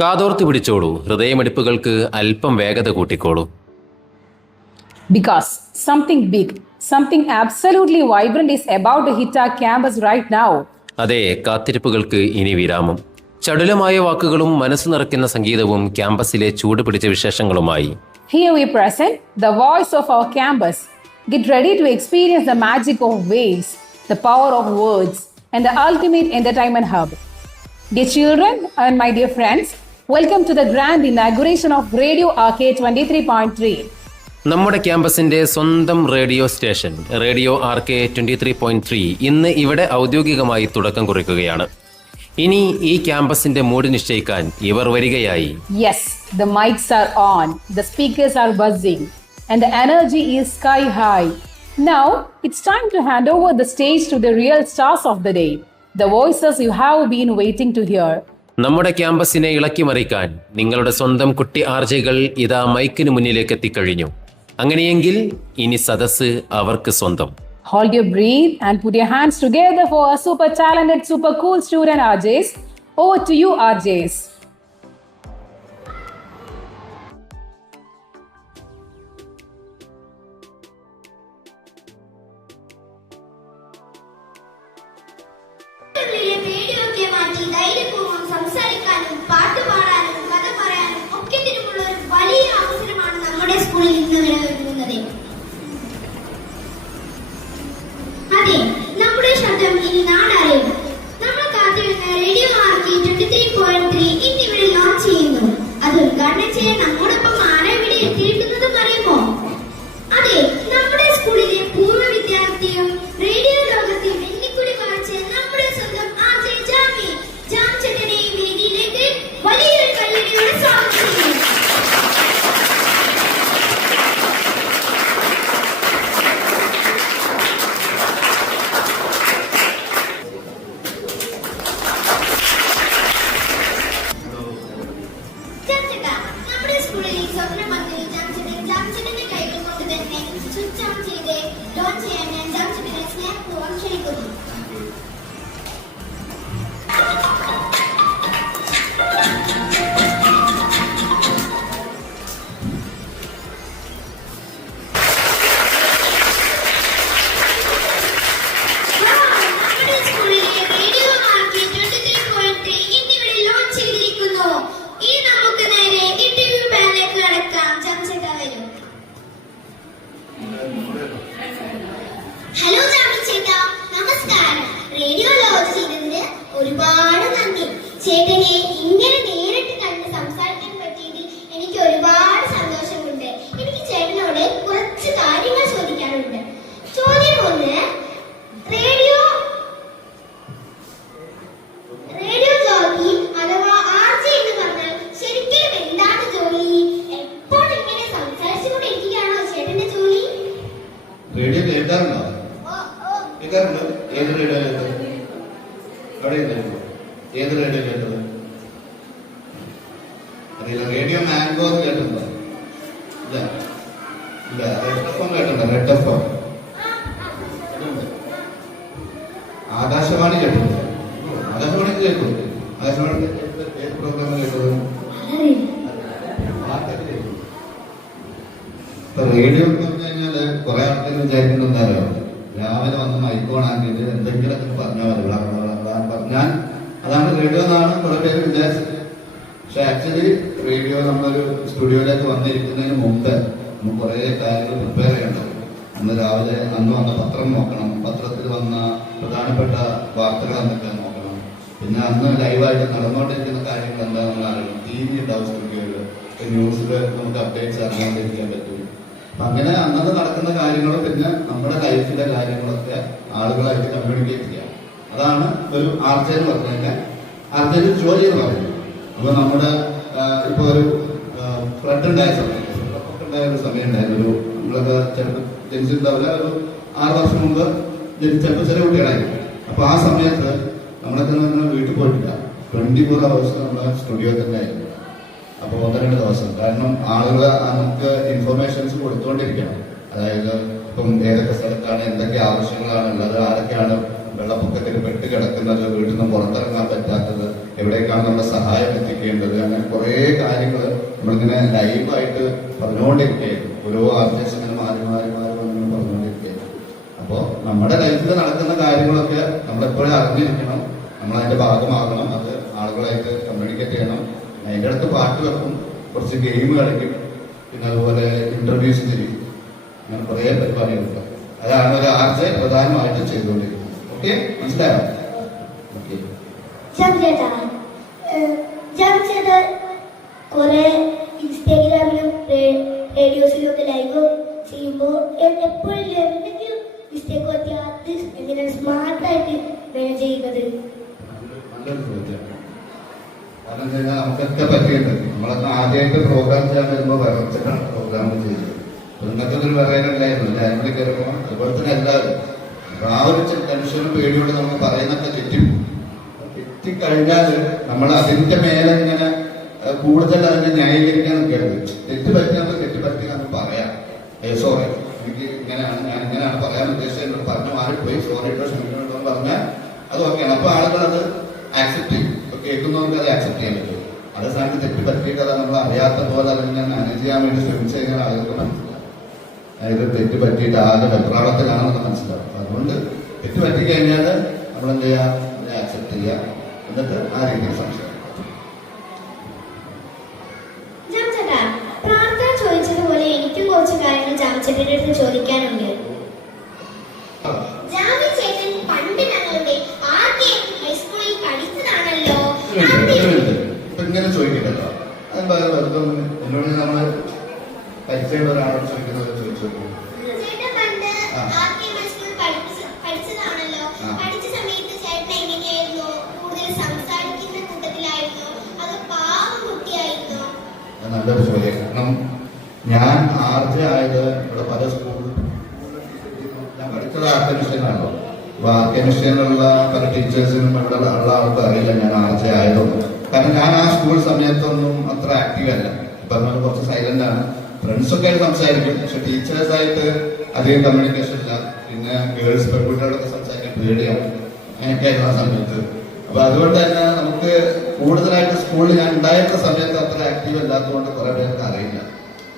കാതോർത്ത് പിടിച്ചോളൂ, ഹൃദയമിടിപ്പുകൾക്ക് അല്പം വേഗത കൂട്ടിക്കോളൂ. Because something big, something absolutely vibrant is about to hit our campus right now. അതെ, കാത്തിരിപ്പുകൾക്ക് ഇനി വിരാമം. ചടുലമായ വാക്കുകളും മനസ്സ് നിറയ്ക്കുന്ന സംഗീതവും ക്യാമ്പസിലെ ചൂട് പിടിച്ച വിശേഷങ്ങളുമായി. Here we present the voice of our campus. Get ready to experience the magic of waves, the power of words, and the ultimate entertainment hub. Dear children and my dear friends, welcome to the grand inauguration of Radio Arcade 23.3. നമ്മുടെ ക്യാമ്പസിന്റെ സ്വന്തം radio station radio ആർകെ 23.3 ഇന്ന് ഇവിടെ ഔദ്യോഗികമായി തുടക്കം കുറിക്കുകയാണ്. ഇനി ഈ ക്യാമ്പസിന്റെ mood നിശ്ചയിക്കാൻ ഇവർ വരികയായി. Yes, the mics are on, the speakers are buzzing, and the energy is sky high. Now, it's time to hand over the stage to the real stars of the day, the voices you have been waiting to hear. നമ്മുടെ ക്യാമ്പസിനെ ഇളക്കി മറിക്കാൻ നിങ്ങളുടെ സ്വന്തം കുട്ടി ആർജകൾ ഇതാ മൈക്കിന് മുന്നിലേക്ക് എത്തിക്കഴിഞ്ഞു. അങ്ങനെയെങ്കിൽ ഇനി സദസ്സ് അവർക്ക് സ്വന്തം. Hold your breath and put your hands together for a super talented, super cool student RJs. Over to you, RJs. നമ്മുടെ ശബ്ദം ഇനി നാടറിയും. നമ്മൾ കാത്തിരുന്ന റേഡിയോ ആർകെ 23.3 ഇന്നിവിടെ ലോഞ്ച് ചെയ്യുന്നു. അത് ഉദ്ഘാടനം ചെയ്യാൻ നമ്മോടൊപ്പം ആരാ ഇവിടെ എത്തിയിരിക്കുന്നതെന്ന് അറിയുമോ? അതെ, നമ്മുടെ സ്കൂളിലെ പൂർവ്വ വിദ്യാർത്ഥിയും റേഡിയോ ലോകത്തെ വെന്നിക്കുടി കാഴ്ച നമ്മുടെ സ്വന്തം ആർജെ ജാമി ജാംചേട്ടനെ വേദിയിലേക്ക് വലിയൊരു കയ്യടിയോടെ സ്വാഗതം ചെയ്യുന്നു. ഹലോ ചേട്ടാ, നമസ്കാരം. റേഡിയോ ലോഞ്ച് ചെയ്തതിന് ഒരുപാട് നന്ദി. ചേട്ടനെ ഇങ്ങനെ നേരിട്ട് കണ്ട് സംസാരിക്കാൻ പറ്റിയതിൽ എനിക്ക് ഒരുപാട് സന്തോഷമുണ്ട്. എനിക്ക് ചേട്ടനോട് കുറച്ച് കാര്യങ്ങൾ ചോദിക്കാനുണ്ട്. ചോദ്യം ഒന്ന്, റേഡിയോ ജോലി അഥവാ ആർജെ എന്ന് പറഞ്ഞാൽ ശരിക്കും എന്താണ് ജോലി? എപ്പോൾ ഇങ്ങനെ സംസാരിച്ചുകൊണ്ടിരിക്കുകയാണോ ചേട്ടന്റെ ജോലി? റേഡിയോ കേൾക്കാറുണ്ടോ? കേൾക്കാറുണ്ടോ? ഏത് റേഡിയോ കേട്ടത്? അവിടെ ഏത് റേഡിയോ കേട്ടത്? അറിയില്ല. റേഡിയോ മാംഗോ കേട്ടിട്ടുണ്ടോ? ഇല്ല ഇല്ല. റെഡ് എഫ് എം കേട്ടിട്ടുണ്ടോ? Red F M. ആകാശവാണി കേട്ടിട്ടുണ്ടോ? ആകാശവാണി കേട്ടു. ആകാശവാണി ഏത് പ്രോഗ്രാം കേട്ടത്? റേഡിയോ എന്ന് പറഞ്ഞു കഴിഞ്ഞാല് കുറെ ആൾക്കാർ വിചാരിക്കുന്നുണ്ടാവോ രാവിലെ വന്ന് മൈക്കോണാക്കിയിട്ട് എന്തെങ്കിലുമൊക്കെ പറഞ്ഞാൽ മതി. ഞാൻ അതാണ് റേഡിയോ എന്നാണ് കുറെ പേര് വിചാരിച്ചത്. പക്ഷെ ആക്ച്വലി റേഡിയോ നമ്മളൊരു സ്റ്റുഡിയോയിലേക്ക് വന്നിരിക്കുന്നതിന് മുമ്പ് നമ്മൾ കുറെ കാര്യങ്ങൾ പ്രിപ്പയർ ചെയ്യേണ്ടത്. അന്ന് രാവിലെ വന്ന പത്രം നോക്കണം, പത്രത്തിൽ വന്ന പ്രധാനപ്പെട്ട വാർത്തകൾ എന്തൊക്കെ നോക്കണം, പിന്നെ അന്ന് ലൈവായിട്ട് നടന്നുകൊണ്ടിരിക്കുന്ന കാര്യങ്ങൾ എന്താണെന്ന് അറിയണം. TV ഉണ്ടാവും സ്റ്റുഡിയോയിൽ, ന്യൂസിൽ നമുക്ക് അപ്ഡേറ്റ്സ് അറിയാണ്ടിരിക്കാൻ പറ്റും. അങ്ങനെ അന്നത്തെ നടക്കുന്ന കാര്യങ്ങളും പിന്നെ നമ്മുടെ ലൈഫിലെ കാര്യങ്ങളൊക്കെ ആളുകളായിട്ട് കമ്മ്യൂണിക്കേറ്റ് ചെയ്യാം. അതാണ് ഒരു ആർജെ എന്ന് പറഞ്ഞു കഴിഞ്ഞാൽ ആർജെ ജോലി എന്ന് പറയുന്നത്. അപ്പൊ നമ്മുടെ ഇപ്പൊ ഒരു ഫ്ലഡ് ഉണ്ടായ സമയം ഉണ്ടായിരുന്നു. ഒരു നമ്മളൊക്കെ ചിലപ്പോൾ ജനിച്ചിട്ടുണ്ടാവില്ല, ഒരു 6 വർഷം മുമ്പ് ചിലപ്പോൾ ചെറിയ കുട്ടികളായിരുന്നു. അപ്പൊ ആ സമയത്ത് നമ്മളൊക്കെ വീട്ടിൽ പോയിട്ടില്ല. 24 hours നമ്മുടെ സ്റ്റുഡിയോ തന്നെ ആയിരുന്നു. അപ്പോൾ 1-2 ദിവസം. കാരണം ആളുകൾ നമുക്ക് ഇൻഫർമേഷൻസ് കൊടുത്തുകൊണ്ടിരിക്കണം. അതായത് ഇപ്പം ഏതൊക്കെ സ്ഥലത്താണ് എന്തൊക്കെ ആവശ്യങ്ങളാണ് ഉള്ളത്, ആരൊക്കെയാണ് വെള്ളപ്പൊക്കത്തിൽ പെട്ട് കിടക്കുന്നത്, വീട്ടിൽ നിന്ന് പുറത്തിറങ്ങാൻ പറ്റാത്തത്, എവിടേക്കാണ് നമ്മുടെ സഹായം എത്തിക്കേണ്ടത്, അങ്ങനെ കുറേ കാര്യങ്ങൾ നമ്മളിങ്ങനെ ലൈവായിട്ട് പറഞ്ഞുകൊണ്ടിരിക്കുകയായിരുന്നു. ഓരോ ആർട്ടിസ്റ്റ് ഇങ്ങനെ മാറി മാറി മാറി വന്ന് പറഞ്ഞുകൊണ്ടിരിക്കുകയായിരുന്നു. അപ്പോൾ നമ്മുടെ ലൈഫിൽ നടക്കുന്ന കാര്യങ്ങളൊക്കെ നമ്മളെപ്പോഴും അറിഞ്ഞിരിക്കണം, നമ്മളതിൻ്റെ ഭാഗമാകണം, അത് ആളുകളായിട്ട് കമ്മ്യൂണിക്കേറ്റ് ചെയ്യണം. അതിൻ്റെ അടുത്ത് പാട്ട് വെക്കും, കുറച്ച് ഗെയിം കളിക്കും, പിന്നെ അതുപോലെ ഇന്റർവ്യൂസ് ചെയ്യും, അങ്ങനെ കുറേ പരിപാടികളുണ്ട്. അതാണ് ഒരു ആർജെ പ്രധാനമായിട്ട് ചെയ്തുകൊണ്ടിരിക്കുന്നത്. ഓക്കെ, മനസ്സിലായോ? ഓക്കെ. ചേട്ടാ കുറെ ഇൻസ്റ്റാഗ്രാമിലും റേഡിയോസിലും ഒക്കെ ലൈവ് ചെയ്യുമ്പോൾ എപ്പോഴും എന്തെങ്കിലും മിസ്റ്റേക്ക് പറ്റിയാൽ അത് എങ്ങനെ സ്മാർട്ടായിട്ട് മാനേജ് ചെയ്യുന്നത്? നല്ലൊരു ചോദ്യമാണ്. കാരണം എന്താ കഴിഞ്ഞാൽ നമുക്കൊക്കെ പറ്റിയിട്ടുണ്ട്. നമ്മളൊക്കെ ആദ്യമായിട്ട് പ്രോഗ്രാം ചെയ്യാൻ വരുമ്പോൾ വിറച്ചിട്ടാണ് പ്രോഗ്രാം ചെയ്തത്. നിങ്ങൾക്കൊക്കെ ഒരു വിറയലുണ്ടായിരുന്നു ലൈബ്രറി കയറുമ്പോൾ. അതുപോലെ തന്നെ എല്ലാവരും ആ ഒരു ടെൻഷനും പേടിയോട് നമുക്ക് പറയുന്നൊക്കെ തെറ്റിക്കഴിഞ്ഞാൽ നമ്മൾ അതിന്റെ മേലെ ഇങ്ങനെ കൂടുതൽ അതിനെ ന്യായീകരിക്കാൻ നിൽക്കരുത്. തെറ്റ് പറ്റിയാൽ തെറ്റ് പറ്റി നമുക്ക് പറയാം, സോറി എനിക്ക് ഇങ്ങനെയാണ്, ഞാൻ ഇങ്ങനെയാണ് പറയാൻ ഉദ്ദേശിച്ചത്, പറഞ്ഞു മാറിപ്പോയി, സോറി ഇട്ടോ ക്ഷമിക്കണോ എന്ന് പറഞ്ഞാൽ അത് ഓക്കെയാണ്. അപ്പൊ ആളുകൾ അത് ആക്സെപ്റ്റ് ചെയ്യും. ഇപ്പൊ കേൾക്കുന്നവർക്ക് അത് ആക്സെപ്റ്റ് ചെയ്യാൻ പറ്റും. അതേ സ്ഥാനത്ത് തെറ്റ് പറ്റിയിട്ട് അത് നമ്മൾ അറിയാത്ത പോലെ അതിനെ മാനേജ് ചെയ്യാൻ വേണ്ടി ശ്രമിച്ചു കഴിഞ്ഞാൽ ആളുകൾക്ക് മനസ്സിലാവും. അതായത് തെറ്റ് പറ്റിയിട്ട് ആകെ വെപ്രാളത്തിലാണെന്ന് മനസ്സിലാവും. അതുകൊണ്ട് തെറ്റ് പറ്റിക്കഴിഞ്ഞാൽ നമ്മൾ എന്ത് ചെയ്യുക, അതിനെ ആക്സെപ്റ്റ് ചെയ്യുക, എന്നിട്ട് ആ രീതിയിൽ സംസാരിക്കും. പ്രാർത്ഥന ചോദിച്ചതുപോലെ എനിക്കും കുറച്ച് കാര്യങ്ങൾ ജാമിച്ചേട്ടൻ്റെ അടുത്ത് ചോദിക്കാനുണ്ട്. ജാമി ചേട്ടൻ പണ്ട് ഞങ്ങളുടെ ഹൈസ്കൂളിൽ പഠിച്ചതാണല്ലോ. ഇപ്പൊ ഇങ്ങനെ ചോദിക്കണ്ടല്ലോ, അത് വെറുതെ എന്നോട് നമ്മള് പരിചയമുള്ള ഒരാളോട് ചോദിക്കുന്നത് ചോദിച്ചു. ചേട്ടൻ പണ്ട് ഹൈസ്കൂളിൽ പഠിച്ചതാണല്ലോ. പഠിച്ച സമയത്ത് ചേട്ടൻ എങ്ങനെയായിരുന്നു? കൂടുതൽ സംസാരിക്കുന്ന കൂട്ടത്തിലായിരുന്നു അതോ പാവം കുട്ടിയായിരുന്നോ? നല്ലൊരു ചോദ്യം. കാരണം ഞാൻ ആർജെ ആയത് ഇവിടെ പല സ്കൂളിൽ ഞാൻ പഠിച്ചത് ആർക്കമിഷനാണല്ലോ. അപ്പൊ ആർക്കമിഷനിലുള്ള പല ടീച്ചേഴ്സിനും ഇവിടെ ഉള്ള ആൾക്കും അറിയില്ല ഞാൻ ആർജെ ആയതൊന്നും. കാരണം ഞാൻ ആ സ്കൂൾ സമയത്തൊന്നും അത്ര ആക്റ്റീവ് അല്ല. പറഞ്ഞാൽ കുറച്ച് സൈലന്റ് ആണ്. ഫ്രണ്ട്സൊക്കെ ആയിട്ട് സംസാരിക്കും, പക്ഷെ ടീച്ചേഴ്സായിട്ട് അധികം കമ്മ്യൂണിക്കേഷൻ ഇല്ല. പിന്നെ ഗേൾസ് പെൺകുട്ടികളൊക്കെ സംസാരിക്കാൻ പേടിയാണ്. അങ്ങനെയൊക്കെ ആയിരുന്നു ആ സമയത്ത്. അപ്പൊ അതുകൊണ്ട് തന്നെ നമുക്ക് കൂടുതലായിട്ട് സ്കൂളിൽ ഞാൻ ഉണ്ടായിരുന്ന സമയത്ത് അത്ര ആക്റ്റീവ് അല്ലാത്തതുകൊണ്ട് കുറെ പേർക്ക് അറിയില്ല.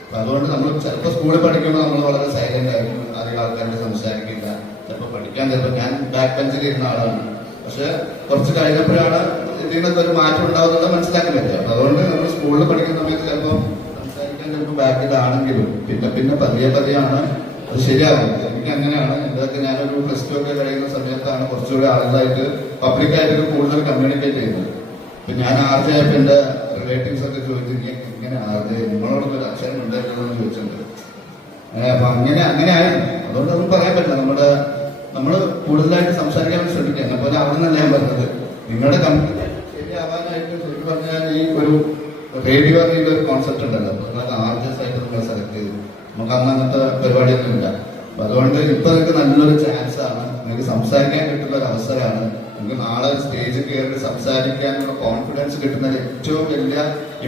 അപ്പൊ അതുകൊണ്ട് നമ്മൾ ചിലപ്പോൾ സ്കൂളിൽ പഠിക്കുമ്പോൾ നമ്മൾ വളരെ സൈലന്റ് ആയിരിക്കും, അധികം ആൾക്കാരോട് സംസാരിക്കില്ല. ചിലപ്പോൾ പഠിക്കാൻ ചിലപ്പോൾ ഞാൻ ബാക്ക് ബെഞ്ചിൽ ഇരുന്ന ആളാണ്. പക്ഷെ കുറച്ച് കഴിഞ്ഞപ്പോഴാണ് ഇതിനൊക്കെ ഒരു മാറ്റം ഉണ്ടാവുന്നത് മനസ്സിലാക്കാൻ പറ്റുക. അപ്പൊ അതുകൊണ്ട് നമ്മൾ സ്കൂളിൽ പഠിക്കുന്ന സമയത്ത് ചിലപ്പോൾ സംസാരിക്കാൻ ചിലപ്പോൾ ബാക്കിലാണെങ്കിലും പിന്നെ പതിയാണ് അത് ശരിയാകുന്നത്. എനിക്ക് അങ്ങനെയാണ്. എന്തൊക്കെ ഞാനൊരു +2 ഒക്കെ കഴിയുന്ന സമയത്താണ് കുറച്ചുകൂടി ആളുകളായിട്ട് പബ്ലിക്കായിട്ട് കൂടുതൽ കമ്മ്യൂണിക്കേറ്റ് ചെയ്യുന്നത്. ഇപ്പൊ ഞാൻ ആർജെ ആയപ്പോ എന്റെ റിലേറ്റീവ്സ് ഒക്കെ ചോദിച്ചു, ഇങ്ങനെ ആർജെ നിങ്ങളോടൊന്നും ഒരു അക്ഷരം ഉണ്ടായിരുന്നു എന്ന് ചോദിച്ചിട്ടുണ്ട്. അപ്പൊ അങ്ങനെയായിരുന്നു. അതുകൊണ്ട് നമുക്ക് പറയാൻ പറ്റില്ല. നമ്മൾ കൂടുതലായിട്ട് സംസാരിക്കാൻ ശ്രമിക്കുക. എന്നെ പോലെ അവിടെ നിന്നല്ല ഞാൻ പറഞ്ഞത്. നിങ്ങളുടെ കമ്പനി ശരിയാവാനായിട്ട് ശരിക്കും പറഞ്ഞാൽ ഈ ഒരു റേഡിയോ എന്നൊരു ഒരു കോൺസെപ്റ്റ് ഉണ്ടല്ലോ, അത് ആർജസ് ആയിട്ട് നമ്മൾ സെലക്ട് ചെയ്തു. നമുക്ക് അന്ന് അങ്ങനത്തെ പരിപാടിയൊന്നും ഇല്ല. അപ്പൊ അതുകൊണ്ട് ഇപ്പൊ നിങ്ങൾക്ക് നല്ലൊരു ചാൻസ് ആണ്, നിങ്ങൾക്ക് സംസാരിക്കാൻ കിട്ടുന്ന ഒരു അവസരമാണ്. നിങ്ങൾക്ക് നാളെ സ്റ്റേജിൽ കയറി സംസാരിക്കാനുള്ള കോൺഫിഡൻസ് കിട്ടുന്ന ഏറ്റവും വലിയ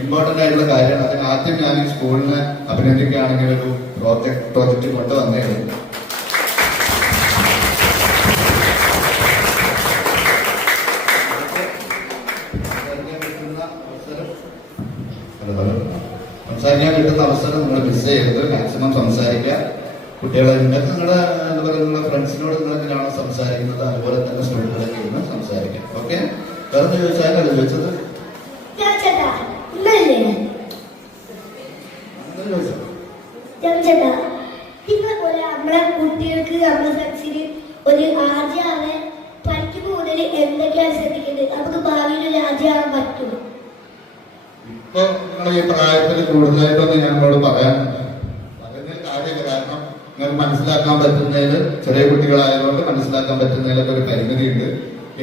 ഇമ്പോർട്ടന്റ് ആയിട്ടുള്ള കാര്യമാണ്. അതിന് ആദ്യം ഞാൻ ഈ സ്കൂളിനെ അഭിനന്ദിക്കുകയാണെങ്കിൽ ഒരു പ്രോജക്റ്റ് കൊണ്ട് വന്നേക്കും. സംസാരിക്കാൻ കിട്ടുന്ന അവസരം നിങ്ങൾ മിസ് ചെയ്യരുത്. മാക്സിമം സംസാരിക്കുക. കുട്ടികളെ നിങ്ങൾക്ക് നിങ്ങളുടെ എന്താ പറയുക, നിങ്ങളുടെ ഫ്രണ്ട്സിനോട് നിങ്ങൾ എങ്ങനെയാണോ സംസാരിക്കുന്നത് അതുപോലെ തന്നെ സ്റ്റുഡൻറ്റുകളൊക്കെ ഇരുന്ന് സംസാരിക്കാം. ഓക്കെ, വേറെ ചോദിച്ചാലോ ചോദിച്ചത്? പോലെ നമ്മളെ കുട്ടികൾക്ക് നമ്മുടെ ഫ്രണ്ട്സിന് ഒരു ആദ്യമാവെ പഠിക്കുമ്പോൾ മുതൽ എന്തൊക്കെയാണ് ശ്രദ്ധിക്കേണ്ടത്? നമുക്ക് ഭാവിയിൽ ഒരു ആദ്യമാവാൻ പറ്റും. ഇപ്പൊ നിങ്ങൾ ഈ പ്രായത്തിൽ കൂടുതലായിട്ടൊന്നും ഞങ്ങളോട് പറയാൻ കാര്യമില്ല. കാരണം നിങ്ങൾക്ക് മനസ്സിലാക്കാൻ പറ്റുന്നതിൽ ചെറിയ കുട്ടികളായതുകൊണ്ട് മനസ്സിലാക്കാൻ പറ്റുന്നതിലൊക്കെ ഒരു പരിമിതിയുണ്ട്.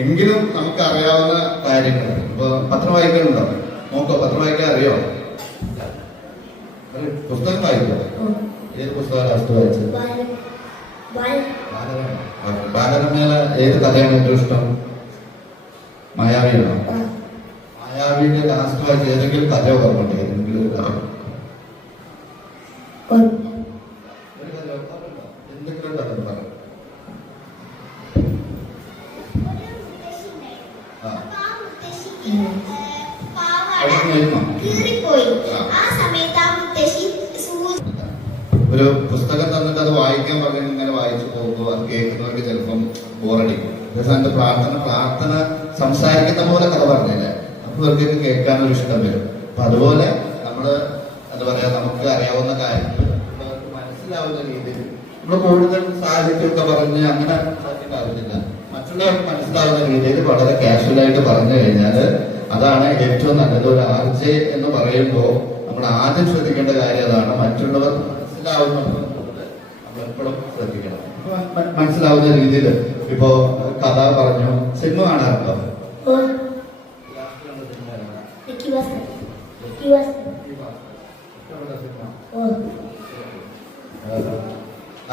എങ്കിലും നമുക്ക് അറിയാവുന്ന കാര്യങ്ങൾ. ഇപ്പൊ പത്രം വായിക്കാനുണ്ടോ? നോക്കോ, പത്രം വായിക്കാൻ അറിയോ? പുസ്തകം വായിക്കോ? ഏത് പുസ്തകം ലാസ്റ്റ് വായിച്ചത്? ബാലരമേല ഏത് കഥയാണ് ഏറ്റവും ഇഷ്ടം? മായാവിയാണോ? മായാവിന്റെ ലാസ്റ്റ് വായിച്ച ഏതെങ്കിലും കഥ ഓർമ്മയുണ്ട്? ഏതെങ്കിലും ഒരു കഥ? എന്തെങ്കിലും കഥ പറ. ആ കീറിപ്പോയി. ആ സമയത്ത് ആ മുത്തശ്ശി ഒരു പുസ്തകം തന്നിട്ട് അത് വായിക്കാൻ പറഞ്ഞ് ഇങ്ങനെ വായിച്ചു പോകുമ്പോൾ അത് കേൾക്കുന്നവർക്ക് ചിലപ്പം ബോറടിക്കും. അതേസമയത്ത് പ്രാർത്ഥന സംസാരിക്കുന്ന പോലെ കഥ പറഞ്ഞില്ല, അപ്പൊ ഇവർക്ക് കേൾക്കാനൊരു ഇഷ്ടം വരും. അപ്പൊ അതുപോലെ നമ്മള് എന്താ പറയാ, നമുക്ക് അറിയാവുന്ന കാര്യങ്ങൾ മനസ്സിലാവുന്ന രീതിയിൽ നമ്മൾ കൂടുതൽ സാഹിത്യമൊക്കെ പറഞ്ഞ് അങ്ങനെ ആവുന്നില്ല, മറ്റുള്ളവർക്ക് മനസ്സിലാവുന്ന രീതിയിൽ വളരെ കാഷ്വലായിട്ട് പറഞ്ഞു കഴിഞ്ഞാൽ അതാണ് ഏറ്റവും നല്ലത്. ഒരു RJ എന്ന് പറയുമ്പോൾ നമ്മൾ ആദ്യം ശ്രദ്ധിക്കേണ്ട കാര്യം അതാണ്, മറ്റുള്ളവർ മനസ്സിലാവുന്നത് നമ്മൾ എപ്പോഴും ശ്രദ്ധിക്കണം. മനസ്സിലാവുന്ന രീതിയിൽ ഇപ്പോ കഥ പറഞ്ഞു. സിനിമ കാണാറുണ്ടോ?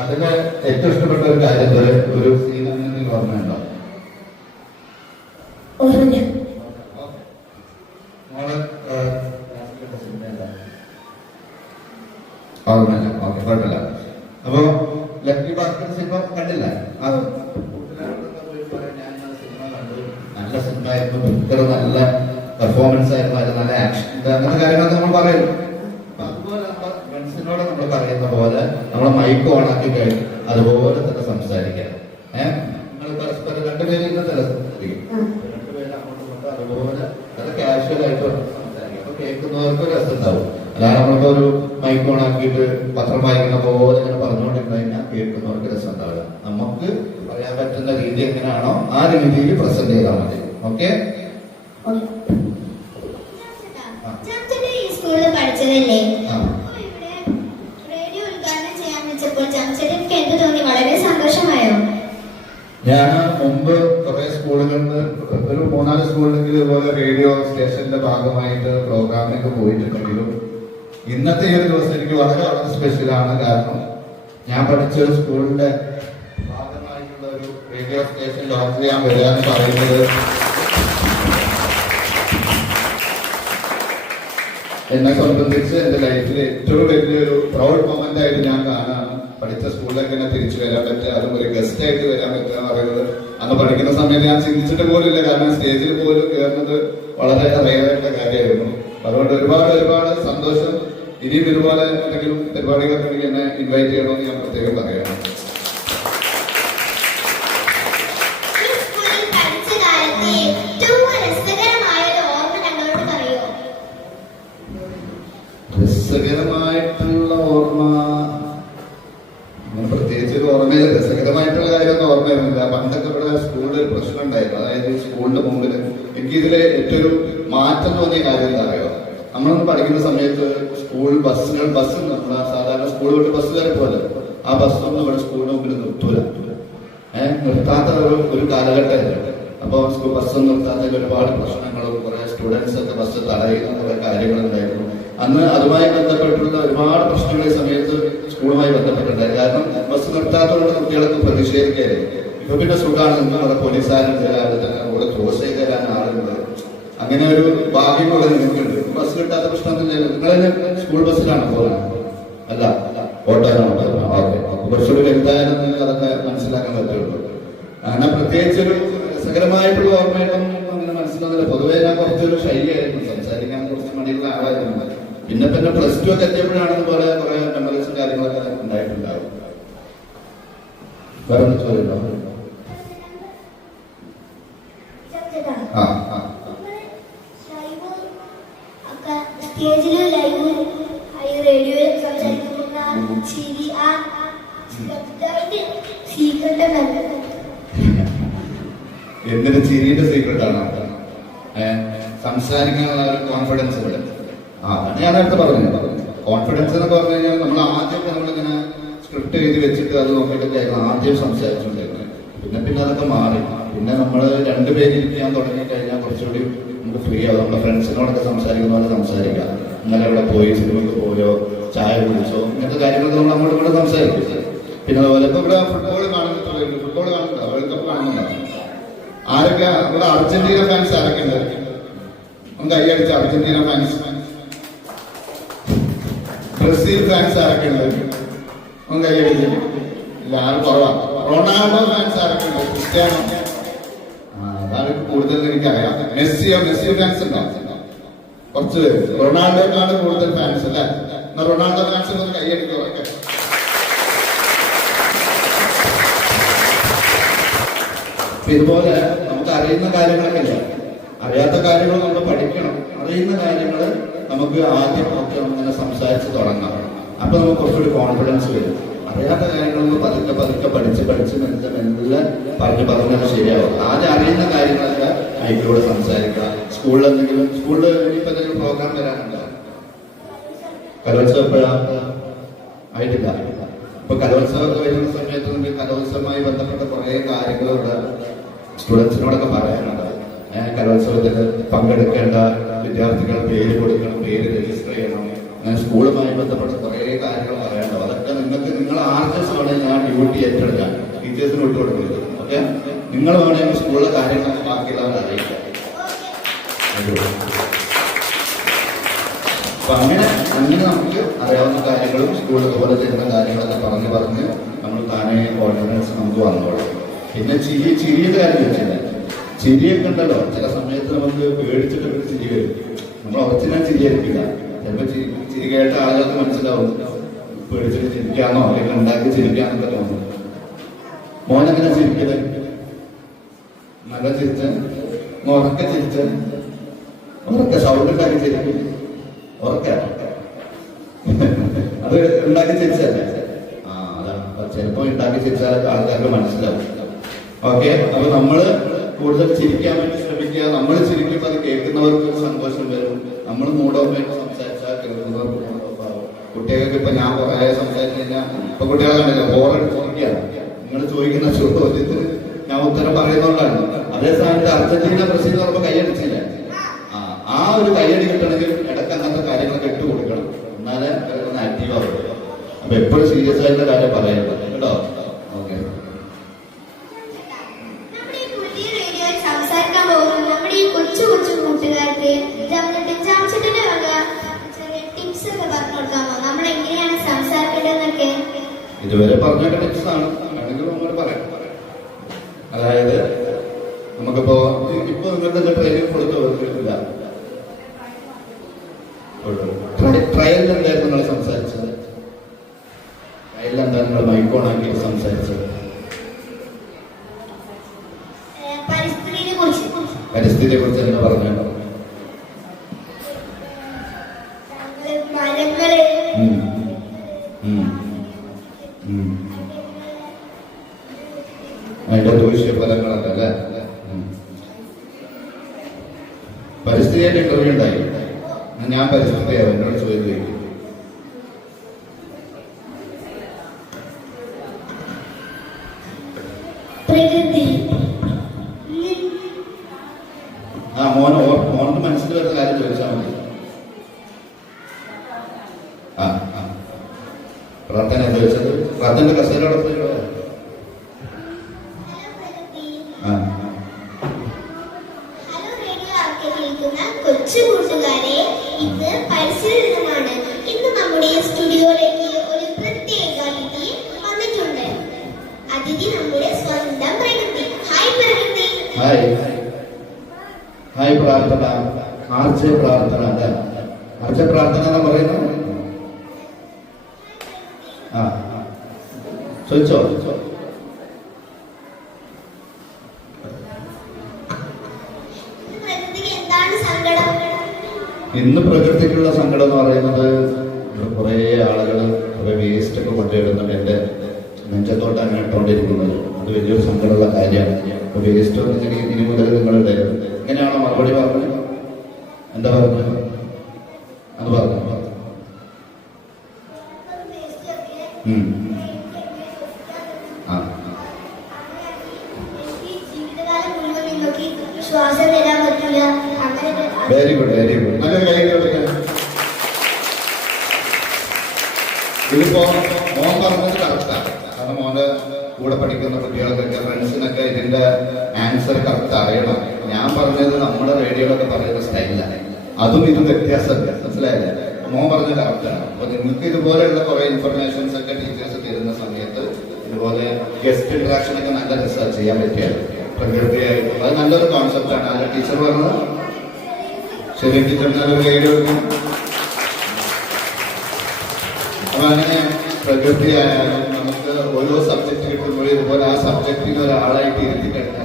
അതിന് ഏറ്റവും ഇഷ്ടപ്പെട്ട ഒരു കാര്യം ഒരു സീൻ അങ്ങനെ ഓർമ്മയുണ്ടോ? ഓർമ്മയില്ല, ഓക്കെ, കുഴപ്പമില്ല. അപ്പൊ ലക്കി ഭാസ്കർ സിനിമ കണ്ടില്ല? അത് സിനിമ കണ്ടു, നല്ല സിനിമ ആയിരുന്നു, ഭയങ്കര നല്ല പെർഫോമൻസ് ആയിരുന്നു, അതിൽ നല്ല ആക്ഷൻ, അങ്ങനത്തെ കാര്യങ്ങളൊക്കെ നമ്മൾ പറയുന്നു. അതുപോലെ നമ്മുടെ ഫ്രണ്ട്സിനോട് നമ്മൾ പറയുന്ന പോലെ നമ്മളെ മൈക്ക് ഓണാക്കി കഴിഞ്ഞ് അതുപോലെ തന്നെ സംസാരിക്കാം. നിങ്ങൾ പരസ്പരം രണ്ടുപേരും ഇന്നത്തെ സംസാരിക്കും, രണ്ടുപേരും അങ്ങോട്ടും ഇങ്ങോട്ടും അതുപോലെ നല്ല കാഷ്വൽ ആയിട്ട് സംസാരിക്കും. അപ്പൊ കേൾക്കുന്നവർക്ക് രസം ഉണ്ടാവും. അല്ലാതെ നമ്മളിപ്പോ ഒരു മൈക്ക് ഓണാക്കിയിട്ട് പത്രം വായിക്കുന്ന പോലെ ഇങ്ങനെ പറഞ്ഞുകൊണ്ടിരുന്നു കഴിഞ്ഞാൽ കേൾക്കുന്നവർക്ക് രസം ഉണ്ടാവില്ല. നമുക്ക് പറയാൻ പറ്റുന്ന രീതി എങ്ങനെയാണോ ആ രീതിയിൽ പ്രസന്റ് ചെയ്താൽ മതി. ഓക്കെ? സ്കൂളിൽ പഠിച്ചതല്ലേ? റേഡിയോ ഉദ്ഘാടനം ചെയ്യാൻ വെച്ചപ്പോൾ ചംചലിക്ക് എന്ത് തോന്നി? വളരെ സന്തോഷമായോ? ഞാൻ മുമ്പ് കുറെ സ്കൂളുകളിൽ, ഒരു 3-4 സ്കൂളിലെങ്കിലും ഇതുപോലെ റേഡിയോ സ്റ്റേഷന്റെ ഭാഗമായിട്ട് പ്രോഗ്രാമിനൊക്കെ പോയിട്ടുണ്ടെങ്കിലും ഇന്നത്തെ ഈ ഒരു ദിവസം എനിക്ക് വളരെ വളരെ സ്പെഷ്യലാണ്. കാരണം ഞാൻ പഠിച്ച ഒരു സ്കൂളിന്റെ ഭാഗമായിട്ടുള്ള ഒരു റേഡിയോ സ്റ്റേഷൻ ലോഞ്ച് ചെയ്യാൻ വരിക എന്ന് പറയുന്നത് എന്നെ സംബന്ധിച്ച് എന്റെ ലൈഫിലെ ഏറ്റവും വലിയൊരു പ്രൗഡ് മൊമെന്റ് ആയിട്ട് ഞാൻ കാണാണ്. പഠിച്ച സ്കൂളിലേക്ക് തന്നെ തിരിച്ചു വരാൻ പറ്റുക, അതും ഒരു ഗസ്റ്റ് ആയിട്ട് വരാൻ പറ്റുക എന്ന് പറയുന്നത് അന്ന് പഠിക്കുന്ന സമയത്ത് ഞാൻ ചിന്തിച്ചിട്ട് പോലില്ല. കാരണം സ്റ്റേജിൽ പോലും കയറുന്നത് വളരെ റെയറായിട്ടുള്ള കാര്യമായിരുന്നു. അതുകൊണ്ട് ഒരുപാട് ഒരുപാട് സന്തോഷം. ഇനിയും ഇതുപോലെ എന്തെങ്കിലും പരിപാടികളൊക്കെ എനിക്ക് എന്നെ ഇൻവൈറ്റ് ചെയ്യണമെന്ന് ഞാൻ പ്രത്യേകം പറയാം. രസകരമായിട്ടുള്ള ഓർമ്മ പ്രത്യേകിച്ച് ഒരു ഓർമ്മയില്ല. രസകരമായിട്ടുള്ള കാര്യമൊന്നും ഓർമ്മയൊന്നുമില്ല. പണ്ടൊക്കെ ഇവിടെ സ്കൂളിൽ ഒരു പ്രശ്നം ഉണ്ടായിരുന്നു. അതായത് സ്കൂളിന്റെ മുമ്പിൽ എനിക്കിതിലെ ഏറ്റവും മാറ്റം തോന്നിയ കാര്യം എന്താ അറിയോ? നമ്മളൊന്ന് പഠിക്കുന്ന സമയത്ത് സ്കൂൾ ബസ് നമ്മളെ സാധാരണ സ്കൂൾ വിട്ട് ബസ് കയറി പോലെ ആ ബസ്സൊന്നും ഇവിടെ സ്കൂളിന് മുമ്പിൽ നിർത്തൂല. നിർത്താത്ത ഒരു കാലഘട്ടമായിരുന്നു. അപ്പൊ ബസ് നിർത്താത്തതിൽ ഒരുപാട് പ്രശ്നങ്ങളും കുറെ സ്റ്റുഡൻസ് ഒക്കെ ബസ് തടയുന്ന കുറെ കാര്യങ്ങളുണ്ടായിരുന്നു. അന്ന് അതുമായി ബന്ധപ്പെട്ടുള്ള ഒരുപാട് പ്രശ്നങ്ങൾ ഈ സമയത്ത് സ്കൂളുമായി ബന്ധപ്പെട്ടിട്ടുണ്ടായിരുന്നു. കാരണം ബസ് നിർത്താത്തതുകൊണ്ട് കുട്ടികൾക്ക് പ്രതിഷേധിക്കായിരുന്നു. ഇപ്പൊ പിന്നെ സുഖമാണ്, നമ്മുടെ പോലീസുകാരും രാവിലെ തന്നെ കൂടെ ക്രോസ് ചെയ്ത് തരാൻ ആളുണ്ട്. അങ്ങനെ ഒരു ഭാഗ്യം കൂടെ നിങ്ങൾക്കുണ്ട്. ബസ് കിട്ടാത്ത പ്രശ്നമൊന്നുമില്ല. നിങ്ങളെ സ്കൂൾ ബസ്സിലാണ് പോകുന്നത്? അല്ല, ഓട്ടോയിലാണ്. ഓക്കെ, കുറച്ചുകൂടി വലുതായാലും നിങ്ങൾ അതൊക്കെ മനസ്സിലാക്കാൻ പറ്റുള്ളൂ. അങ്ങനെ പ്രത്യേകിച്ച് ഒരു രസകരമായിട്ടുള്ള ഓർമ്മയൊന്നും അങ്ങനെ മനസ്സിലാകുന്നില്ല. പൊതുവേ ഞാൻ കുറച്ചൊരു ശൈലിയായിരുന്നു, സംസാരിക്കാൻ കുറച്ച് മടിയുള്ള ആളായിരുന്നു. പിന്നെ +2 ഒക്കെ എത്തിയപ്പോഴാണ് ഇതുപോലെ കുറെ മെമ്മറീസും കാര്യങ്ങളൊക്കെ ഉണ്ടായിട്ടുണ്ടാവും. വേറെ ചോദ്യമുണ്ടോ? സ്റ്റേജിലും ലൈവും റേഡിയോയിൽ സംസാരിക്കുന്ന ചിരി ആ സീക്രട്ട് എന്തിന്റെ ചിരിയുടെ സീക്രട്ടാണ് സംസാരിക്കാനുള്ള ഒരു കോൺഫിഡൻസ് ഇവിടെ. അതാണ് ഞാൻ നേരത്തെ പറഞ്ഞത്. കോൺഫിഡൻസ് എന്ന് പറഞ്ഞു കഴിഞ്ഞാൽ നമ്മൾ ആദ്യമൊക്കെ നമ്മളിങ്ങനെ സ്ക്രിപ്റ്റ് എഴുതി വെച്ചിട്ട് അത് നോക്കിയിട്ടൊക്കെ ആദ്യം സംസാരിച്ചുകൊണ്ടിരുന്നത്. പിന്നെ അതൊക്കെ മാറി. പിന്നെ നമ്മൾ രണ്ടുപേരിരിക്കാൻ തുടങ്ങി കഴിഞ്ഞാൽ കുറച്ചുകൂടി നമുക്ക് ഫ്രീ ആവും. നമ്മുടെ ഫ്രണ്ട്സിനോടൊക്കെ സംസാരിക്കുന്ന പോലെ സംസാരിക്കാം. ഇന്നലെ ഇവിടെ പോയി, സിനിമയ്ക്ക് പോയോ, ചായ കുടിച്ചോ, ഇങ്ങനത്തെ കാര്യങ്ങളൊക്കെ നമ്മൾ അങ്ങോട്ടും കൂടെ സംസാരിക്കും. പിന്നെ അതുപോലെ ഇപ്പൊ ഇവിടെ ഫുട്ബോൾ കാണുന്നുണ്ടോ? വേൾഡ് കപ്പ് കാണുന്നുണ്ടോ? ആരൊക്കെ ഇവിടെ അർജന്റീന ഫാൻസ് ആരൊക്കെ ഉണ്ട്? ഒന്ന് കൈയടിച്ച അർജന്റീന ഫാൻസ്. ബ്രസീൽ ഫാൻസ് ആരൊക്കെ ഉണ്ട്? ഒന്ന് കൈയടിച്ച്. ഇല്ല, ആരും കുറവാണ്. റൊണാൾഡോ ഫാൻസ് ആരൊക്കെ ഉണ്ട്? ക്രിസ്ത്യാനോ? അതാണ് കൂടുതൽ എനിക്കറിയാം. മെസ്സി ഫാൻസ് ഉണ്ടോ? കുറച്ച് പേര് റൊണാൾഡോക്കാണ് കൂടുതൽ ഫാൻസ് അല്ലേ? എന്നാൽ റൊണാൾഡോ ഫാൻസ് ഒന്ന് കൈയടിക്കും. ഇതുപോലെ നമുക്ക് അറിയുന്ന കാര്യങ്ങളൊക്കെ ഇല്ല, അറിയാത്ത കാര്യങ്ങൾ നമ്മൾ പഠിക്കണം. അറിയുന്ന കാര്യങ്ങൾ നമുക്ക് ആദ്യം ഒക്കെ അങ്ങനെ സംസാരിച്ച് തുടങ്ങാം. അപ്പൊ നമുക്ക് കുറച്ചുകൂടി കോൺഫിഡൻസ് വരും. അറിയാത്ത കാര്യങ്ങളൊന്നും പതുക്കെ പതുക്കെ പഠിച്ച് മെല്ലെ പറഞ്ഞത് ശരിയാവും. ആദ്യം അറിയുന്ന കാര്യങ്ങളൊക്കെ ഐക്യോട് സംസാരിക്കുക. സ്കൂളിൽ ഇനിയിപ്പോ എന്തെങ്കിലും പ്രോഗ്രാം വരാനുണ്ടോ? കലോത്സവം എപ്പോഴാണ്? ആയിട്ടില്ല. ഇപ്പൊ കലോത്സവമൊക്കെ വരുന്ന സമയത്ത് നമുക്ക് കലോത്സവവുമായി ബന്ധപ്പെട്ട കുറെ കാര്യങ്ങളുണ്ട് സ്റ്റുഡൻസിനോടൊക്കെ പറയാനുണ്ട്. കലോത്സവത്തിൽ പങ്കെടുക്കേണ്ട വിദ്യാർത്ഥികൾ പേര് കൊടുക്കണം, പേര് രജിസ്റ്റർ ചെയ്യണം, അങ്ങനെ സ്കൂളുമായി ബന്ധപ്പെട്ട കുറെ കാര്യങ്ങൾ പറയാനുണ്ട്. അതൊക്കെ നിങ്ങൾ ആർട്ടിസ്റ്റ് വേണമെങ്കിൽ ഞാൻ ഡ്യൂട്ടി ഏറ്റെടുക്കാം, ടീച്ചേഴ്സിന് വിട്ടുകൊടുക്കരുത്. ഓക്കെ, നിങ്ങൾ വേണമെങ്കിൽ സ്കൂളിലെ കാര്യങ്ങൾ ബാക്കിയുള്ളവരെ അറിയിക്കാം. അപ്പൊ അങ്ങനെ നമുക്ക് അറിയാവുന്ന കാര്യങ്ങളും സ്കൂളിൽ പോലെ ചെയ്യുന്ന കാര്യങ്ങളൊക്കെ പറഞ്ഞ് നമ്മൾ താനെ കോൺഫിഡൻസ് നമുക്ക് വന്നോളാം. പിന്നെ ചിരിയുടെ കാര്യം വെച്ചില്ല, ചിരിയൊക്കെ ഉണ്ടല്ലോ ചില സമയത്ത് നമുക്ക് പേടിച്ചിട്ട് ചിരി വരും. നമ്മൾ ഒറിജിനൽ ചിരിയായിരിക്കില്ല. ചിലപ്പോൾ ചിരി കേട്ട ആളുകൾക്ക് മനസ്സിലാവും പേടിച്ചിട്ട് ചിരിക്കാന്നോ അല്ലെങ്കിൽ ഉണ്ടാക്കി ചിരിക്കാന്നൊക്കെ തോന്നും. മോനെങ്ങനെ ചിരിക്കല്? നല്ല ചിരിച്ച് ഉറക്കെ ചിരിച്ച് ഉറക്കെ സൗണ്ട് ഉണ്ടാക്കി ചിരിക്കും. ഉറക്കെ അത് ഉണ്ടാക്കി ചിരിച്ചല്ലേ? അതാണ് ചിലപ്പോ ഉണ്ടാക്കി ചിരിച്ചാൽ ആൾക്കാർക്ക് മനസ്സിലാവും. ഓക്കെ, അപ്പൊ നമ്മള് കൂടുതൽ ചിരിക്കാൻ വേണ്ടി ശ്രമിക്കുക. നമ്മൾ ചിരിക്കുമ്പോൾ അത് കേൾക്കുന്നവർക്ക് സന്തോഷം വരും. നമ്മൾ മൂടോഫായിട്ട് സംസാരിച്ചാൽ കേൾക്കുന്നവർക്ക് മൂടോഫാവും. കുട്ടികൾക്ക് ഇപ്പൊ ഞാൻ കുറെ സംസാരിച്ചു കഴിഞ്ഞാൽ ഇപ്പൊ കുട്ടികളെ കണ്ടില്ല, ബോറടിച്ചിരിക്കുകയാണ്. നിങ്ങൾ ചോദിക്കുന്ന ചോദ്യത്തിന് ഞാൻ ഉത്തരം പറയുന്നതുകൊണ്ടാണ്. അതേ സമയത്ത് അർജന്റീന ബ്രസീൽ പറയുമ്പോൾ കൈയടിച്ചില്ല. ആ ഒരു കൈയടി കിട്ടണമെങ്കിൽ ഇടയ്ക്ക് അങ്ങനത്തെ കാര്യങ്ങളൊക്കെ ഇട്ട് കൊടുക്കണം, എന്നാലേ ഒന്ന് ആക്റ്റീവ് ആവുള്ളൂ. അപ്പൊ എപ്പോഴും സീരിയസ് ആയിട്ടുള്ള കാര്യം പറയുന്നത് കേട്ടോ. ഓക്കെ, കൊച്ചു കൂട്ടുകാർക്ക് ജാംചേട്ടന്റെ വക ടിപ്സ് ഒക്കെ പറഞ്ഞു കൊടുക്കാമോ? നമ്മൾ എങ്ങനെയാണ് സംസാരിക്കേണ്ടതെന്നൊക്കെ? ഇതുവരെ പറഞ്ഞ ടിപ്സ് ആണ്, വേണമെങ്കിലും നമ്മൾ പറയാം. അതായത് നമുക്കിപ്പോ നിങ്ങൾക്ക് ട്രെയിനിങ് കൊടുത്തില്ല, ട്രയലിൽ എന്തായിരുന്നു നിങ്ങൾ സംസാരിച്ചത്? ട്രയലിൽ എന്താ നിങ്ങൾ മൈക്ക് ഓൺ ആക്കി സംസാരിച്ചത്? പരിസ്ഥിതിയെ കുറിച്ച് എന്താ പറഞ്ഞു? അതിന്റെ ദൂഷ്യഫലങ്ങളൊക്കെ അല്ലേ? പരിസ്ഥിതിയായിട്ട് ഇന്റർവ്യൂ ഉണ്ടായി. ഞാൻ പരിസ്ഥിതിയാവും, എന്നോട് ചോദിക്കും. മോന്റെ മനസ്സിൽ വരുന്ന കാര്യം ചോദിച്ചാൽ മതി. പ്രാർത്ഥന ചോദിച്ചത് പ്രാർത്ഥന കസേരയോടൊപ്പം കൊച്ചു കൂട്ടുകാരെ, ഇത് പരിസ്ഥിതി ദിനമാണ്. ഇന്ന് നമ്മുടെ സ്റ്റുഡിയോയിലേക്ക് ഒരു പ്രത്യേക അതിഥി വന്നിട്ടുണ്ട്. അതിഥി നമ്മുടെ സ്വന്തം പ്രകൃതി. ഹായ് പ്രകൃതി. ഹായ് പ്രാർത്ഥന, ആർച്ച പ്രാർത്ഥന. ആർച്ച പ്രാർത്ഥന എന്ന് പറയുന്നത് ചോദിച്ചോ? ഇന്ന് പ്രകൃതിക്കുള്ള സങ്കടം എന്ന് പറയുന്നത് കുറെ ആളുകൾ കുറെ വേസ്റ്റ് ഒക്കെ കൊണ്ടുവരുന്നുണ്ട്. എന്റെ നെഞ്ചത്തോട്ടാണ് ഇട്ടുകൊണ്ടിരിക്കുന്നത്. അത് വലിയൊരു സങ്കടമുള്ള കാര്യമാണ്. വേസ്റ്റ് വന്നിട്ടുണ്ടെങ്കിൽ ഇനി മുതൽ നിങ്ങളുടെ എങ്ങനെയാണോ മറുപടി പറഞ്ഞത്? എന്താ പറഞ്ഞത്? അത് പറഞ്ഞു. ശ്വാസം തരാൻ പറ്റില്ല. Very good, very good. നല്ലൊരു കൈ കൊടുക്കാം. ഇതിപ്പോ മോൻ പറഞ്ഞത് കറക്റ്റാണ്. കാരണം മോന്റെ കൂടെ പഠിക്കുന്ന കുട്ടികൾക്കൊക്കെ ഫ്രണ്ട്സിനൊക്കെ ഇതിന്റെ ആൻസർ കറക്റ്റ് അറിയണം. ഞാൻ പറഞ്ഞത് നമ്മുടെ റേഡിയോയിലൊക്കെ പറയുന്ന സ്റ്റൈലാണ്, അതും ഇതും വ്യത്യാസമില്ല. മനസ്സിലായില്ലേ? മോൻ പറഞ്ഞത് കറക്റ്റാണ്. അപ്പൊ നിങ്ങൾക്ക് ഇതുപോലെയുള്ള കുറെ ഇൻഫർമേഷൻസ് ഒക്കെ ടീച്ചേഴ്സ് തരുന്ന സമയത്ത് ഇതുപോലെ ഗസ്റ്റ് ഇന്ററാക്ഷൻ ഒക്കെ നല്ല റിസർച്ച് ചെയ്യാൻ പറ്റിയാണ്. പ്രകൃതിയായിട്ട് അത് നല്ലൊരു കോൺസെപ്റ്റാണ്. അതിന്റെ ടീച്ചർ പറഞ്ഞത് ശരിക്കും തന്നാൽ ഒരു ഗൈഡ് വെക്കും. അപ്പൊ അങ്ങനെ പ്രകൃതിയായാലും നമുക്ക് ഓരോ സബ്ജക്ട് കിട്ടുമ്പോഴും ഇതുപോലെ ആ സബ്ജക്റ്റിന് ഒരാളായിട്ട് ഇരുത്തി കഴിഞ്ഞാൽ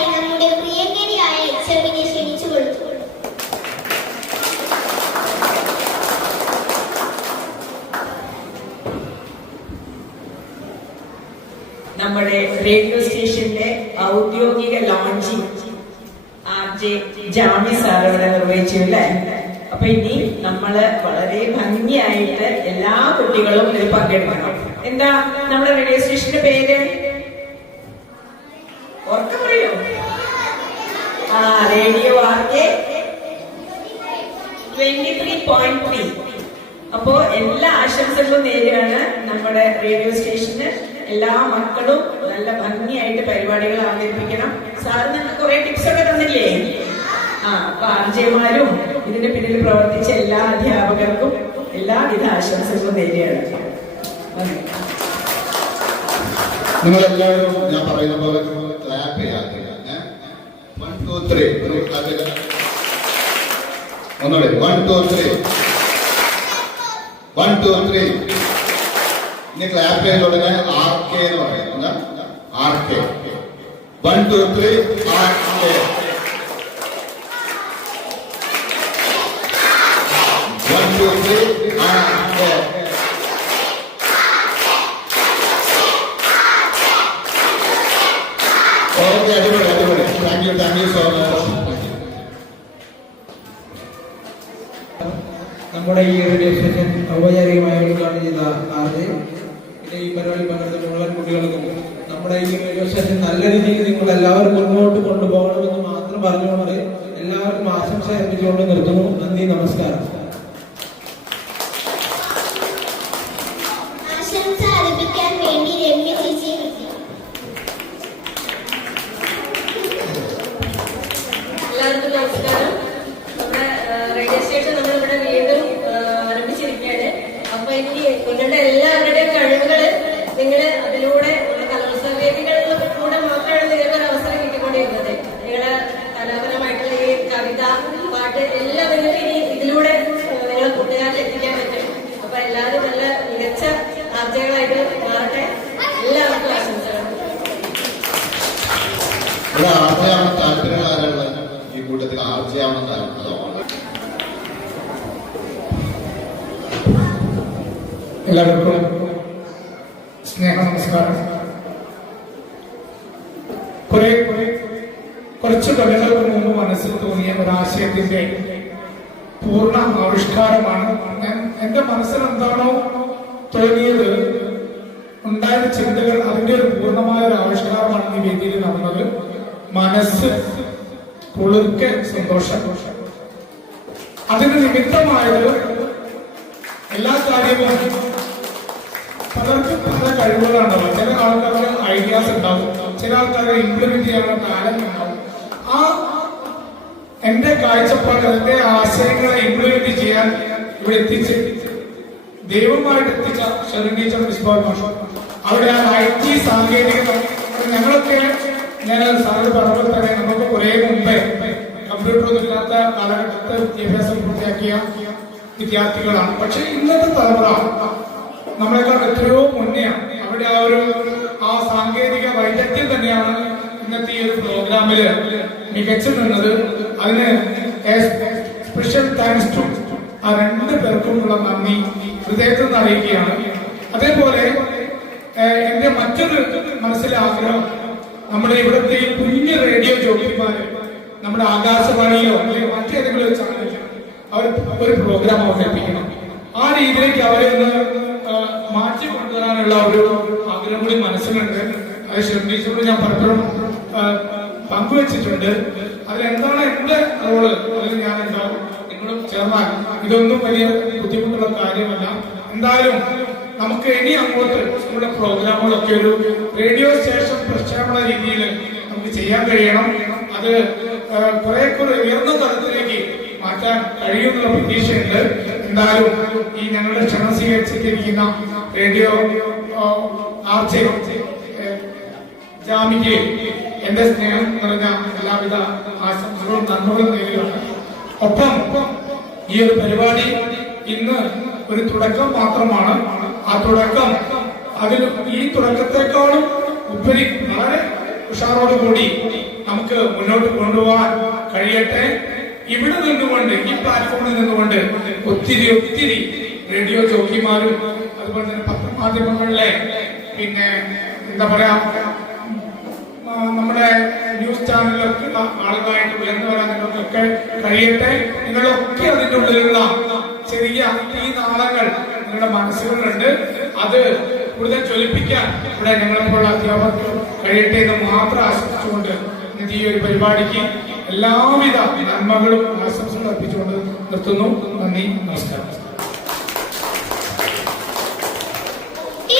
നമ്മുടെ പ്രിയങ്കരിയായ എച്ചവിനെ ക്ഷണിച്ചു കൊടുത്തു. നമ്മുടെ റേഡിയോ സ്റ്റേഷന്റെ ഔദ്യോഗിക ലോഞ്ചിങ് RJ ജാമി സാർ ഇവിടെ നിർവഹിച്ചില്ലേ. അപ്പൊ ഇനി നമ്മള് വളരെ ഭംഗിയായിട്ട് എല്ലാ കുട്ടികളും ഇതിൽ പങ്കെടുക്കണം. എന്താ നമ്മുടെ റേഡിയോ സ്റ്റേഷന്റെ പേര് ഓർക്ക പറയോ? Radio RK 23.3. അപ്പോ എല്ലാ ആശംസകളും നേരെയാണ് നമ്മുടെ റേഡിയോ സ്റ്റേഷന്. എല്ലാ മക്കളും നല്ല ഭംഗിയായിട്ട് പരിപാടികൾ അവതരിപ്പിക്കണം. സാറ് നിങ്ങൾക്ക് കുറെ ടിപ്സ് ഒക്കെ തന്നില്ലേ? അപ്പൊ RJ-മാരും ഇതിന് പിന്നിൽ പ്രവർത്തിച്ച എല്ലാ അധ്യാപകർക്കും എല്ലാവിധ ആശംസകളും നേരെയാണ്. നിങ്ങളെല്ലാവരും ഞാൻ പറയുന്ന പോലെ ക്ലാപ്പ് ചെയ്യാറില്ല. 1 2 3 ഒന്നുകൂടെ 1 2 3 1 2 3. ഇനി ക്ലാപ്പ് ചെയ്ത് തുടങ്ങാൻ RK എന്ന് പറയുന്നത്. RK 1 2 3 RK 1 2 3 RK. ഓക്കെ, അടിപൊളി അടിപൊളി. Thank you so much. നമ്മുടെ ഈ റേഡിയോ സ്റ്റേഷൻ ഔപചാരികമായി ഉദ്ഘാടനം ചെയ്ത RJ, പിന്നെ ഈ പരിപാടി പങ്കെടുത്ത മുഴുവൻ കുട്ടികൾക്കും നമ്മുടെ ഈ റേഡിയോ സ്റ്റേഷൻ നല്ല രീതിയിൽ നിങ്ങൾ എല്ലാവരും മുന്നോട്ട് കൊണ്ടുപോകണമെന്ന് മാത്രം പറഞ്ഞുകൊണ്ട് എല്ലാവർക്കും ആശംസ അർപ്പിച്ചുകൊണ്ട് നിർത്തുന്നു. നന്ദി, നമസ്കാരം. ആശംസ അർപ്പിക്കാൻ വേണ്ടി രമ്യ ചേച്ചി. എല്ലാവർക്കും നമസ്കാരം. നമ്മുടെ റേഡിയോ സ്റ്റേഷൻ നമ്മളിവിടെ വീണ്ടും ആരംഭിച്ചിരിക്കുകയാണ്. അപ്പൊ ഇനി നിങ്ങളുടെ എല്ലാവരുടെയും കഴിവുകൾ നിങ്ങൾ അതിലൂടെ കലോത്സവ വേദികളിലൂടെ മാത്രമാണ് നിങ്ങൾക്ക് ഒരു അവസരം കിട്ടിക്കൊണ്ടിരുന്നത്. നിങ്ങളെ കലാപരമായിട്ടുള്ള ഈ കവിത, പാട്ട് എല്ലാം നിങ്ങൾക്ക് ഇനി ഇതിലൂടെ നിങ്ങളെ കൂട്ടുകാരിൽ എത്തിക്കാൻ പറ്റും. അപ്പൊ എല്ലാവരും നല്ല മികച്ച ആർജകളായിട്ട് മാറട്ടെ. എല്ലാവർക്കും ആശംസകൾ. താല്പര്യമുള്ള ആരാളുള്ള ഈ കൂട്ടത്തിൽ ആർജയാവുന്ന താല്പര്യം? എല്ലാവർക്കും സ്നേഹ നമസ്കാരം. കുറച്ച് കൊല്ലങ്ങൾക്ക് മുമ്പ് മനസ്സിൽ തോന്നിയ ഒരാശയത്തിന്റെ പൂർണ്ണ ആവിഷ്കാരമാണ്. എന്റെ മനസ്സിൽ എന്താണോ തോന്നിയത് ഉണ്ടായ ചിന്തകൾ അതിന്റെ ഒരു പൂർണ്ണമായ ഒരു ആവിഷ്കാരമാണ് ഈ വേദിയിൽ നടന്നത്. മനസ്സ് കുളിർക്കെ സന്തോഷം. അതിന് നിമിത്തമായത് എല്ലാ കാര്യവും പലർക്കും പല കഴിവുകളുണ്ടാവും. ചില ആൾക്കാർക്ക് ഐഡിയാസ് ഉണ്ടാവും, ചില ആൾക്കാർക്ക് ഇംപ്ലിമെന്റ് ചെയ്യാനുള്ള ടാലന്റ് ഉണ്ടാവും. ആ എന്റെ കാഴ്ചപ്പാട്, എന്റെ ആശയങ്ങളെ ഇംപ്ലിമെന്റ് ചെയ്യാൻ ഇവിടെ എത്തിച്ച് ദൈവമായിട്ട് എത്തിച്ച ഷെറിൻ ടീച്ചർ, മിസ്ബാൽ മാഷ്, അവിടെ ആ IT സാങ്കേതികത ഞങ്ങളൊക്കെ, ഞാൻ സാറിന് പറഞ്ഞ തന്നെ നമുക്ക് കുറെ മുമ്പേ കമ്പ്യൂട്ടർ ഒന്നും ഇല്ലാത്ത കാലഘട്ടത്തെ വിദ്യാഭ്യാസം പൂർത്തിയാക്കിയ വിദ്യാർത്ഥികളാണ്. പക്ഷെ ഇന്നത്തെ തലമുറ നമ്മളെക്കാൾ എത്രയോ മുന്നെയാണ്. അവിടെ ആ സാങ്കേതിക വൈദഗ്ധ്യം തന്നെയാണ് ഇന്നത്തെ ഈ ഒരു പ്രോഗ്രാമില് മികച്ചു നിന്നത്. അതിന് സ്പെഷ്യൽ താങ്ക്സ് ടു ആ 2 പേർക്കുമുള്ള നന്ദി ഹൃദയത്തിൽ നിന്ന് അറിയിക്കുകയാണ്. അതേപോലെ എന്റെ മറ്റൊരു മനസ്സിലെ ആഗ്രഹം, നമ്മുടെ ഇവിടുത്തെ ഈ കുഞ്ഞു റേഡിയോ ജോക്കിമാര് നമ്മുടെ ആകാശവാണിയിലോ അല്ലെങ്കിൽ മറ്റേതെങ്കിലും ഒരു ചാനലിൽ അവർ ഒരു പ്രോഗ്രാം അവതരിപ്പിക്കണം. ആ രീതിയിലേക്ക് അവരെ ഒന്ന് മാറ്റിക്കൊണ്ടുവരാനുള്ള ഒരു ആഗ്രഹം കൂടി മനസ്സിലുണ്ട്. അത് ശ്രദ്ധിച്ചുകൊണ്ട് ഞാൻ പലപ്പോഴും പങ്കുവച്ചിട്ടുണ്ട്. അതിലെന്താണ് എന്റെ റോള്, അതിൽ ഞാൻ ഉണ്ടാവും, നിങ്ങളും ചേർന്നാൽ ഇതൊന്നും വലിയ ബുദ്ധിമുട്ടുള്ള കാര്യമല്ല. എന്തായാലും നമുക്ക് ഇനി അങ്ങോട്ട് സ്കൂളിലെ പ്രോഗ്രാമുകളൊക്കെ ഒരു റേഡിയോ സ്റ്റേഷൻ പ്രക്ഷേപണ രീതിയിൽ നമുക്ക് ചെയ്യാൻ കഴിയണം. അത് കുറെ ഉയർന്ന തലത്തിലേക്ക് മാറ്റാൻ കഴിയുമെന്നുള്ള പ്രതീക്ഷയുണ്ട്. എന്തായാലും ഈ ഞങ്ങളുടെ ക്ഷണം സ്വീകരിച്ചിരിക്കുന്ന റേഡിയോ ആർജെ ജാമിക്ക് എന്റെ സ്നേഹം നിറഞ്ഞ എല്ലാവിധ ആശംസകളും നന്മകളും നേരുകയാണ്. ഒപ്പം ഈ ഒരു പരിപാടി ഇന്ന് ഒരു തുടക്കം മാത്രമാണ്. ആ തുടക്കം ഈ തുടക്കത്തെക്കാളും ഉപരി വളരെ ഉഷാറോടുകൂടി നമുക്ക് മുന്നോട്ട് കൊണ്ടുപോകാൻ കഴിയട്ടെ. ഇവിടെ നിന്നുകൊണ്ട്, ഈ പ്ലാറ്റ്ഫോമിൽ നിന്നുകൊണ്ട് ഒത്തിരി റേഡിയോ ജോക്കിമാരും അതുപോലെ തന്നെ പത്രമാധ്യമങ്ങളിലെ പിന്നെ എന്താ പറയാ നമ്മുടെ ന്യൂസ് ചാനലിലൊക്കെ ആളുകളായിട്ട് ഉയർന്നു വരാൻ നിങ്ങൾക്കൊക്കെ കഴിയട്ടെ. നിങ്ങളൊക്കെ അതിൻ്റെ ഉള്ളിലുള്ള ചെറിയ ഈ നാളങ്ങൾ നിങ്ങളുടെ മനസ്സുകളിലുണ്ട്. അത് കൂടുതൽ ജ്വലിപ്പിക്കാൻ ഇവിടെ ഞങ്ങളെപ്പോലുള്ള അധ്യാപകർക്ക് കഴിയട്ടെ എന്ന് മാത്രം ആശംസിച്ചുകൊണ്ട് ഇന്നത്തെ ഈ ഒരു പരിപാടിക്ക് എല്ലാവിധ നന്മകളും ആശംസകളും അർപ്പിച്ചുകൊണ്ട് നിർത്തുന്നു. നന്ദി, നമസ്കാരം. ഈ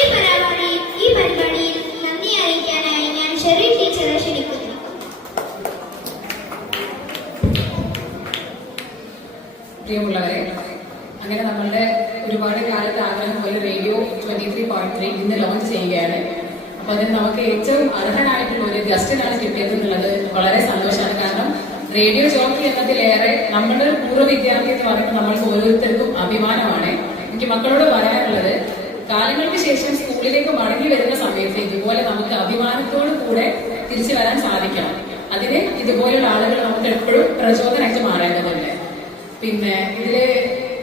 പരിപാടിയിൽ നന്ദി അറിയിക്കാനായി ഞാൻ ഷെറിൻ ടീച്ചറെ ക്ഷണിക്കുന്നു. പ്രിയമുള്ളവരെ, അങ്ങനെ നമ്മളുടെ ഒരുപാട് കാലത്ത് ആഗ്രഹം പോലെ റേഡിയോ 23.3 ഇന്ന് ലോഞ്ച് ചെയ്യുകയാണ്. അപ്പൊ അതിന് നമുക്ക് ഏറ്റവും അർഹനായിട്ടുള്ള ഒരു ഗസ്റ്റിനാണ് കിട്ടിയത് എന്നുള്ളത് വളരെ സന്തോഷമാണ്. കാരണം റേഡിയോ ജോക്കി എന്നതിലേറെ നമ്മുടെ പൂർവ്വ വിദ്യാർത്ഥി എന്ന് പറയുമ്പോൾ നമ്മൾക്ക് ഓരോരുത്തർക്കും അഭിമാനമാണ്. എനിക്ക് മക്കളോട് പറയാനുള്ളത്, കാലങ്ങൾക്ക് ശേഷം സ്കൂളിലേക്ക് മടങ്ങി വരുന്ന സമയത്ത് ഇതുപോലെ നമുക്ക് അഭിമാനത്തോടു കൂടെ തിരിച്ചു വരാൻ സാധിക്കണം. അതിന് ഇതുപോലുള്ള ആളുകൾ നമുക്ക് എപ്പോഴും പ്രചോദനമായിട്ട് മാറേണ്ടതുണ്ട്. പിന്നെ ഇതില്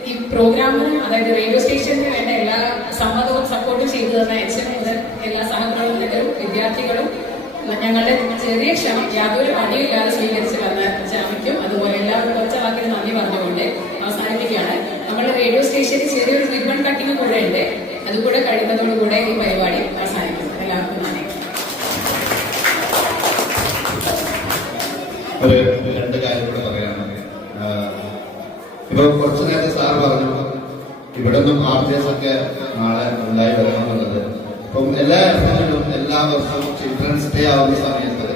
ഈ പ്രോഗ്രാമിന്, അതായത് റേഡിയോ സ്റ്റേഷന് വേണ്ട എല്ലാ സമ്മതവും സപ്പോർട്ടും ചെയ്തു തന്ന HM മുതൽ എല്ലാ സഹപ്രവർത്തകരും വിദ്യാർത്ഥികളും ഞങ്ങളുടെ ചെറിയ ക്ഷമം യാതൊരു അടിയില്ലാതെ സ്വീകരിച്ച് വന്ന ജാമിക്കും അതുപോലെ എല്ലാവർക്കും ഒറ്റ വാക്കിൽ നന്ദി പറഞ്ഞുകൊണ്ട് അവസാനിപ്പിക്കുകയാണ്. നമ്മുടെ റേഡിയോ സ്റ്റേഷനിൽ ചെറിയൊരു റിബൺ കട്ടിങ് കൂടെ ഉണ്ട്. അതുകൂടെ കഴിയുന്നതോടുകൂടെ ഈ പരിപാടി അവസാനിക്കും. എല്ലാവർക്കും നന്ദി. രണ്ട് കാര്യം കൂടെ പറയാനാണ്. ഇപ്പൊ കുറച്ചു നേരത്തെ സാർ പറഞ്ഞു ഇവിടെ നിന്നും ആർട്ടിസ്റ്റ് ഒക്കെ നാളെ ഉണ്ടായി വരണമെന്നുള്ളത്. അപ്പം എല്ലാ എഫ്എമ്മിലും എല്ലാ വർഷവും ചിൽഡ്രൻസ് ഡേ ആവുന്ന സമയത്ത്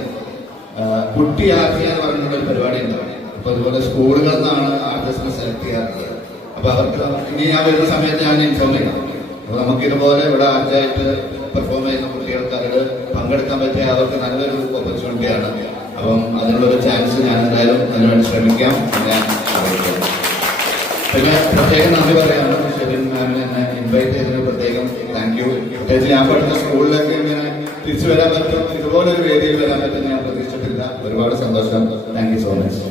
കുട്ടി ആർട്ടി എന്ന് പറഞ്ഞിട്ടുള്ള ഒരു പരിപാടി ഉണ്ടാവും. അപ്പൊ അതുപോലെ സ്കൂളുകളിൽ നിന്നാണ് ആർട്ടിസ്റ്റിനെ സെലക്ട് ചെയ്യാറുള്ളത്. അപ്പൊ അവർക്ക് ഇനി ഞാൻ വരുന്ന സമയത്ത് ഞാൻ ഇൻഫോം ചെയ്യാം. അപ്പൊ നമുക്ക് ഇതുപോലെ ഇവിടെ ആർട്ടായിട്ട് പെർഫോം ചെയ്യുന്ന കുട്ടികൾക്ക് അതിൽ പങ്കെടുക്കാൻ പറ്റിയ അവർക്ക് നല്ലൊരു ഓപ്പർച്യൂണിറ്റിയാണ്. അപ്പം അതിനുള്ളൊരു ചാൻസ് ഞാൻ എന്തായാലും അതിനുവേണ്ടി ശ്രമിക്കാം ഞാൻ അറിയിക്കാം. പിന്നെ പ്രത്യേകം നന്ദി പറയാണ് ഷെറിൻ മാമിനെ എന്നെ ഇൻവൈറ്റ് ചെയ്തതിന് പ്രത്യേകം താങ്ക് യു. പ്രത്യേകിച്ച് ഞാൻ പഠിച്ച സ്കൂളിലൊക്കെ ഇങ്ങനെ തിരിച്ചു വരാൻ പറ്റും, ഇതുപോലൊരു വേദിയിൽ വരാൻ പറ്റും ഞാൻ പ്രതീക്ഷിച്ചിട്ടില്ല. ഒരുപാട് സന്തോഷം. Thank you so much.